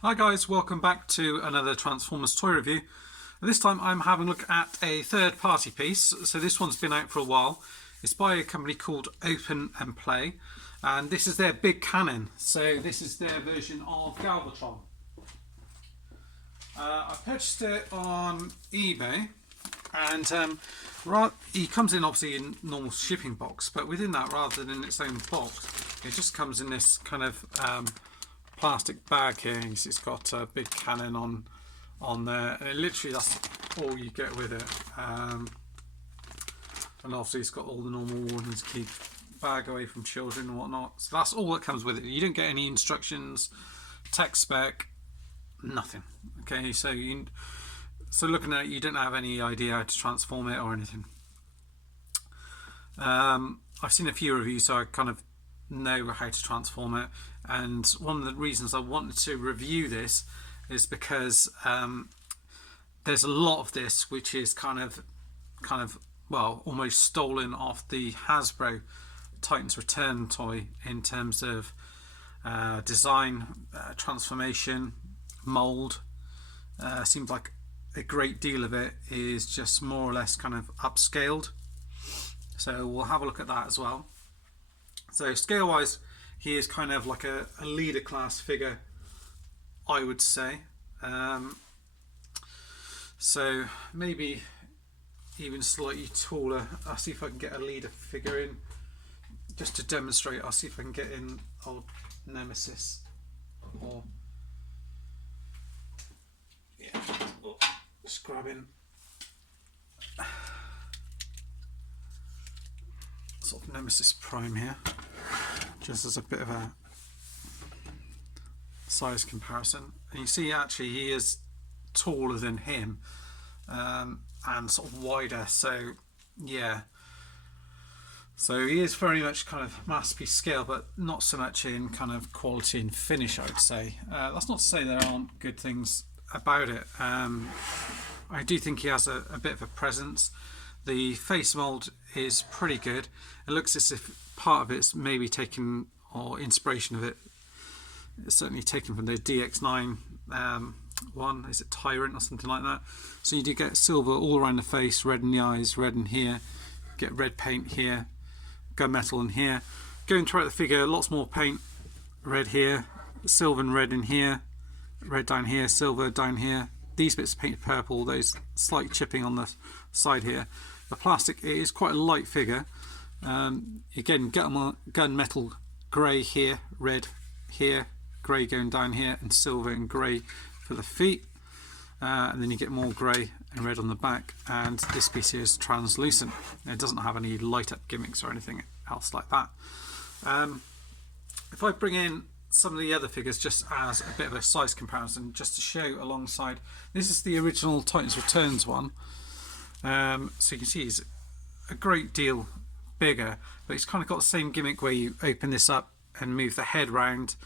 Hi guys, welcome back to another Transformers toy review. This time I'm having a look at a third party piece. So this one's been out for a while. It's by a company called OpenPlay and this is their big cannon. So this is their version of Galvatron. I purchased it on eBay and he comes in obviously in normal shipping box, but within that, rather than in its own box, it just comes in this kind of plastic bag here. It's got a big cannon on there, and literally that's all you get with it. And obviously it's got all the normal warnings, keep bag away from children and whatnot. So that's all that comes with it. You don't get any instructions, tech spec, nothing. Okay, so looking at it, you don't have any idea how to transform it or anything. I've seen a few reviews, so I kind of know how to transform it, and one of the reasons I wanted to review this is because there's a lot of this which is kind of well, almost stolen off the Hasbro Titans Return toy in terms of design, transformation, mold. Seems like a great deal of it is just more or less kind of upscaled, so we'll have a look at that as well. So scale wise, he is kind of like a leader class figure, I would say. So maybe even slightly taller. I'll see if I can get a leader figure in just to demonstrate. I'll see if I can get in old Nemesis or yeah, just grabbing sort of Nemesis Prime here, just as a bit of a size comparison. And you see actually he is taller than him, and sort of wider, so yeah, so he is very much kind of masterpiece scale, but not so much in kind of quality and finish, I would say. That's not to say there aren't good things about it. I do think he has a bit of a presence. The face mold is pretty good. It looks as if part of it's maybe taken, or inspiration of it, it's certainly taken from the DX9 one. Is it Tyrant or something like that? So you do get silver all around the face, red in the eyes, red in here, get red paint here, gunmetal in here. Going throughout the figure, lots more paint, red here, silver and red in here, red down here, silver down here. These bits are painted purple, those slight chipping on the side here. The plastic, it is quite a light figure. Again, gunmetal grey here, red here, grey going down here, and silver and grey for the feet. And then you get more grey and red on the back, and this piece here is translucent. It doesn't have any light up gimmicks or anything else like that. If I bring in some of the other figures just as a bit of a size comparison, just to show alongside, this is the original Titans Returns one. So you can see he's a great deal bigger, but he's kind of got the same gimmick where you open this up and move the head round.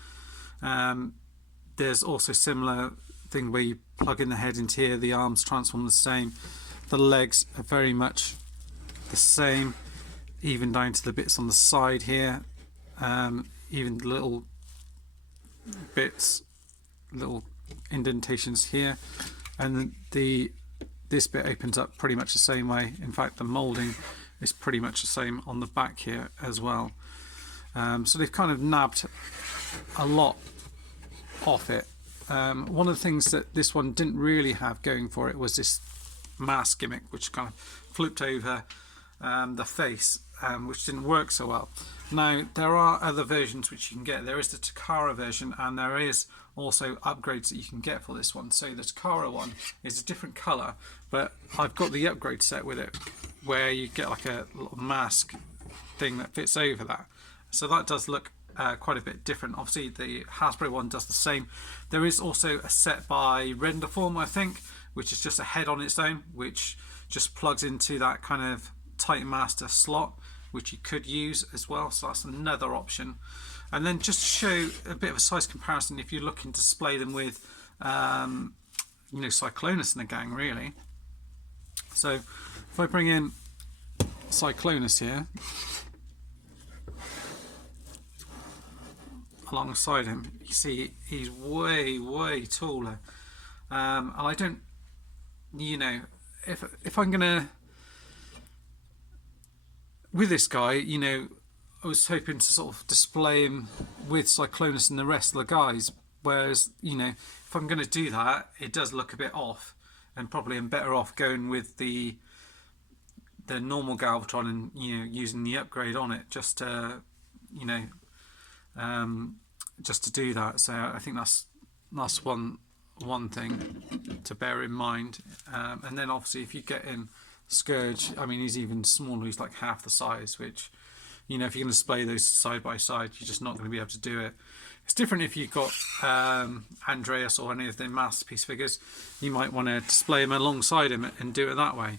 There's also similar thing where you plug in the head into here, the arms transform the same, the legs are very much the same, even down to the bits on the side here, even the little bits, little indentations here, and this bit opens up pretty much the same way. In fact, the moulding is pretty much the same on the back here as well. So they've kind of nabbed a lot off it. One of the things that this one didn't really have going for it was this mask gimmick, which kind of flipped over the face, which didn't work so well. Now, there are other versions which you can get. There is the Takara version, and there is also upgrades that you can get for this one. So the Takara one is a different colour, but I've got the upgrade set with it, where you get like a little mask thing that fits over that. So that does look quite a bit different. Obviously the Hasbro one does the same. There is also a set by Renderform, I think, which is just a head on its own, which just plugs into that kind of Titan Master slot, which you could use as well, so that's another option. And then just to show a bit of a size comparison, if you're looking to display them with you know, Cyclonus and the gang, really. So if I bring in Cyclonus here, alongside him, you see he's way taller, and I don't, you know, if I'm gonna, with this guy, you know, I was hoping to sort of display him with Cyclonus and the rest of the guys, whereas, you know, if I'm going to do that, it does look a bit off, and probably I'm better off going with the normal Galvatron and, you know, using the upgrade on it just to, you know, just to do that. So I think that's one thing to bear in mind. And then obviously if you get in Scourge, I mean, he's even smaller, he's like half the size, which, you know, if you're going to display those side by side, you're just not going to be able to do it. It's different if you've got Andreas or any of the Masterpiece figures. You might want to display him alongside him and do it that way.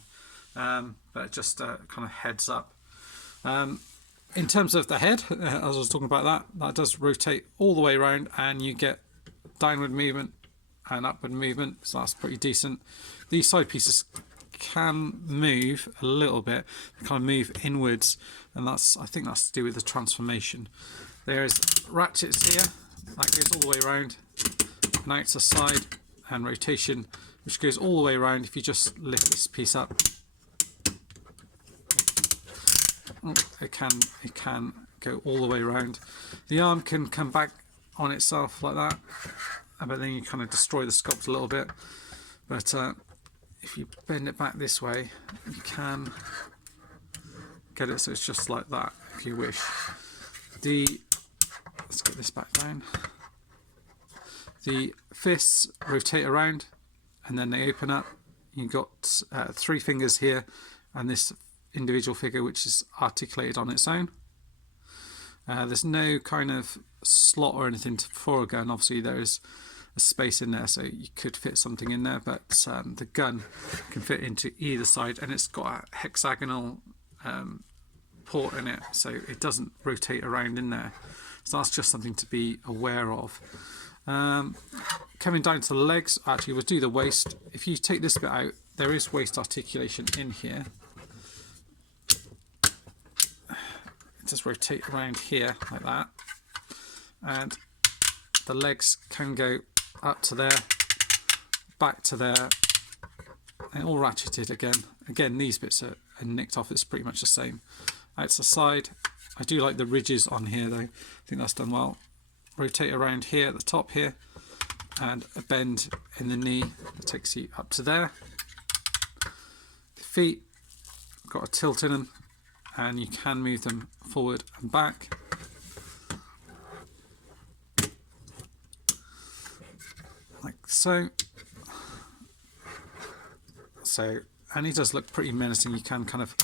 But just kind of heads up. In terms of the head, as I was talking about, that does rotate all the way around, and you get downward movement and upward movement, so that's pretty decent. These side pieces can move a little bit, kind of move inwards, and I think that's to do with the transformation. There's ratchets here, that goes all the way around, and out to the side, and rotation, which goes all the way around. If you just lift this piece up, it can go all the way around. The arm can come back on itself like that, but then you kind of destroy the sculpt a little bit. But if you bend it back this way, you can get it so it's just like that if you wish. Let's get this back down. The fists rotate around and then they open up. You've got 3 fingers here and this individual figure which is articulated on its own. There's no kind of slot or anything for a gun. Obviously there is a space in there, so you could fit something in there, but the gun can fit into either side, and it's got a hexagonal port in it, so it doesn't rotate around in there. So that's just something to be aware of. Coming down to the legs, actually we'll do the waist. If you take this bit out, there is waist articulation in here. Just rotate around here like that, and the legs can go up to there, back to there, and all ratcheted again. These bits are nicked off, it's pretty much the same. Out to the side, I do like the ridges on here though, I think that's done well. Rotate around here at the top here, and a bend in the knee that takes you up to there. The feet, got a tilt in them, and you can move them forward and back. Like so. And he does look pretty menacing. You can kind of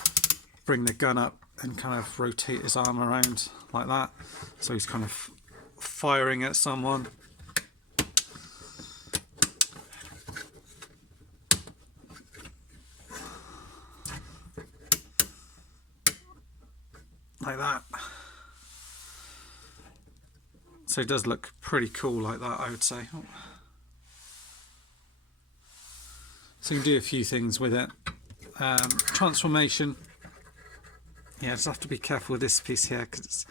bring the gun up and kind of rotate his arm around like that. So he's kind of firing at someone. Like that. So it does look pretty cool like that, I would say. So you can do a few things with it. Transformation. Yeah, just have to be careful with this piece here because it's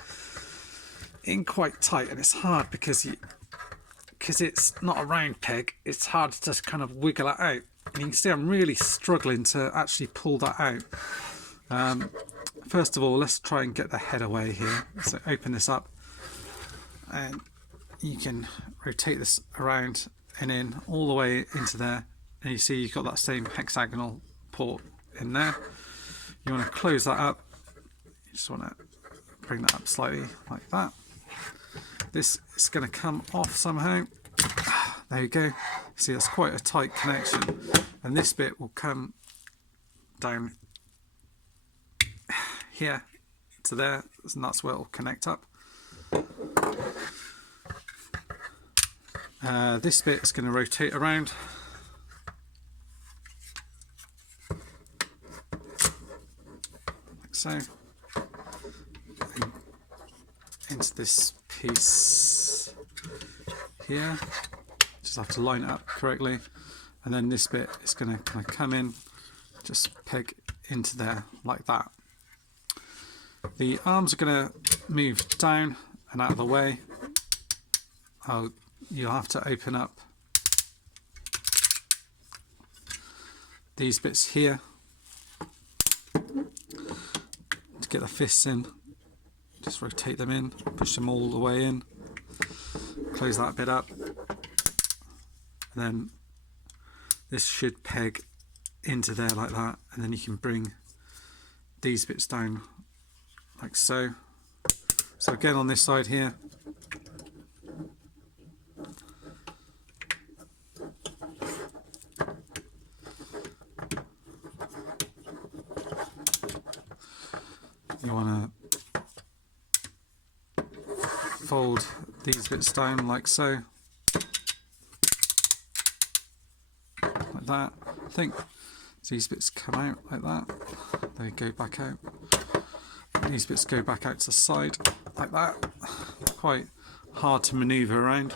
in quite tight, and it's hard because it's not a round peg. It's hard to just kind of wiggle it out. And you can see I'm really struggling to actually pull that out. First of all, let's try and get the head away here. So open this up, and you can rotate this around and in all the way into there, and you see you've got that same hexagonal port in there. You want to close that up. You just want to bring that up slightly like that. This is going to come off somehow. There you go. See, that's quite a tight connection, and this bit will come down here to there, and that's where it will connect up. This bit is going to rotate around, like so, and into this piece here. Just have to line it up correctly, and then this bit is going to kind of come in, just peg into there like that. The arms are going to move down and out of the way, you'll have to open up these bits here to get the fists in. Just rotate them in, push them all the way in, close that bit up, and then this should peg into there like that, and then you can bring these bits down like so. So again on this side here, you want to fold these bits down like so, like that. I think these bits come out like that, they go back out. These bits go back out to the side like that. Quite hard to maneuver around.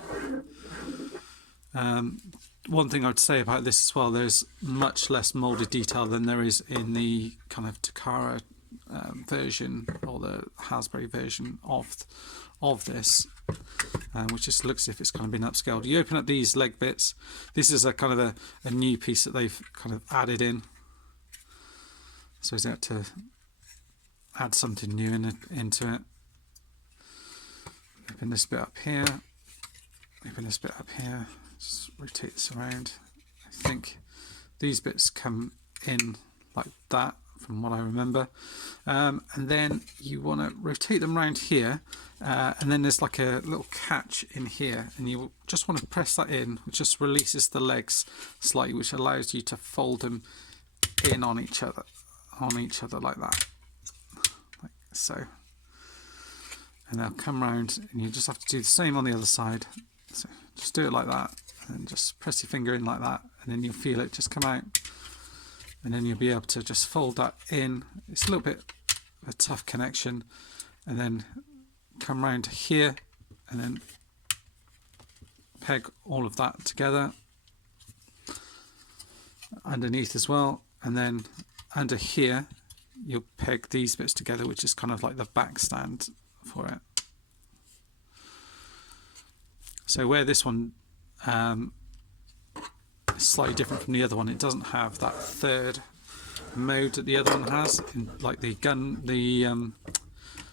One thing I'd say about this as well, there's much less moulded detail than there is in the kind of Takara version, or the Hasbro version of this, which just looks as if it's kind of been upscaled. You open up these leg bits. This is a kind of a new piece that they've kind of added in. So is that to add something new into it. Open this bit up here, open this bit up here, just rotate this around. I think these bits come in like that from what I remember, and then you want to rotate them around here, and then there's like a little catch in here, and you just want to press that in, which just releases the legs slightly, which allows you to fold them in on each other like that. So, and they'll come round, and you just have to do the same on the other side. So just do it like that, and just press your finger in like that, and then you'll feel it just come out, and then you'll be able to just fold that in. It's a little bit of a tough connection, and then come round here, and then peg all of that together underneath as well, and then under here you'll peg these bits together, which is kind of like the back stand for it. So where this one is slightly different from the other one, it doesn't have that third mode that the other one has, in like the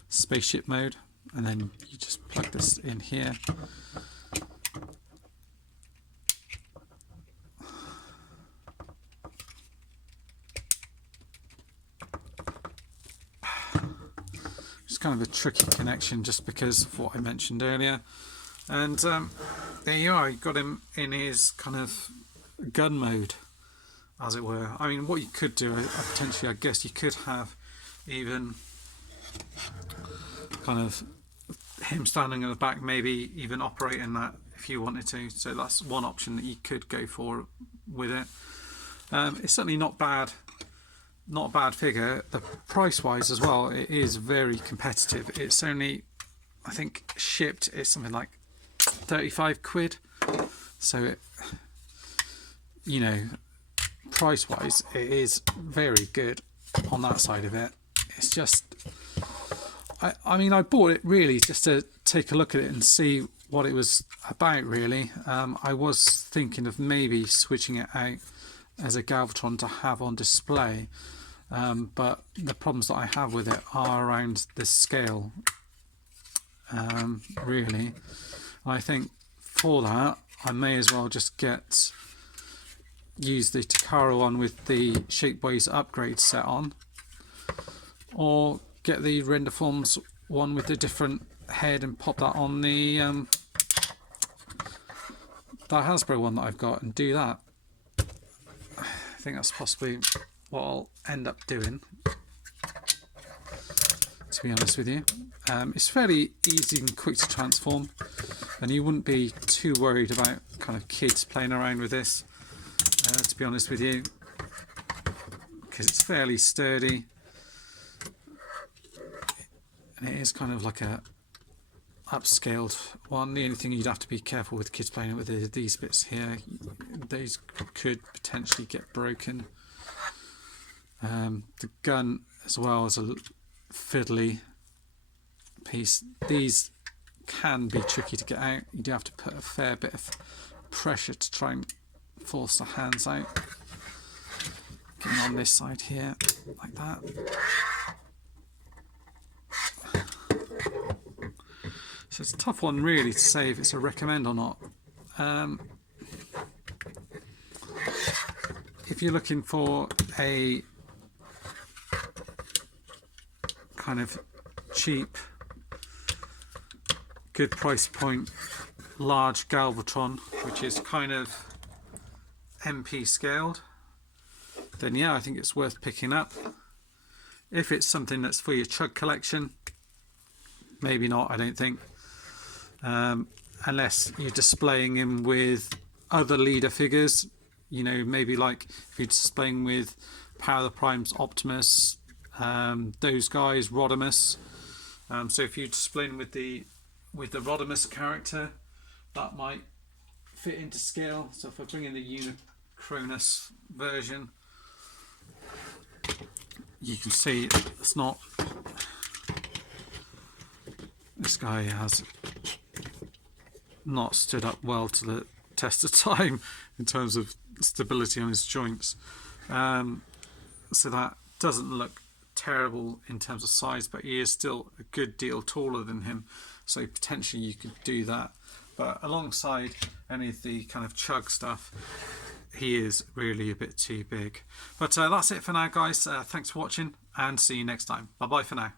spaceship mode, and then you just plug this in here. Kind of a tricky connection just because of what I mentioned earlier, and there you are, you've got him in his kind of gun mode, as it were. I mean, what you could do potentially, I guess you could have even kind of him standing at the back, maybe even operating that if you wanted to. So that's one option that you could go for with it. It's certainly not bad. Not a bad figure. The price wise as well, it is very competitive. It's only, I think shipped, it's something like 35 quid. So it, you know, price wise it is very good on that side of it. It's just, I mean, I bought it really just to take a look at it and see what it was about really. I was thinking of maybe switching it out as a Galvatron to have on display. But the problems that I have with it are around the scale, really. I think for that I may as well just use the Takara one with the Shapeways upgrade set on, or get the Renderforms one with the different head and pop that on the that Hasbro one that I've got, and do that. I think that's possibly what I'll end up doing, to be honest with you. It's fairly easy and quick to transform, and you wouldn't be too worried about kind of kids playing around with this, to be honest with you, because it's fairly sturdy, and it is kind of like a upscaled one. The only thing you'd have to be careful with kids playing with is these bits here. These could potentially get broken. The gun as well is a fiddly piece. These can be tricky to get out. You do have to put a fair bit of pressure to try and force the hands out. Getting on this side here, like that. So it's a tough one really to say if it's a recommend or not. If you're looking for a kind of cheap, good price point, large Galvatron, which is kind of MP scaled, then yeah, I think it's worth picking up. If it's something that's for your chug collection, maybe not, I don't think. Unless you're displaying him with other leader figures, you know, maybe like if you're displaying with Power of the Primes, Optimus, those guys, Rodimus. So if you're displaying with the Rodimus character, that might fit into scale. So if I bring in the Unicronus version, you can see it's not. This guy has not stood up well to the test of time in terms of stability on his joints. So that doesn't look terrible in terms of size, but he is still a good deal taller than him, so potentially you could do that. But alongside any of the kind of chug stuff, he is really a bit too big. But that's it for now, guys. Thanks for watching, and see you next time. Bye bye for now.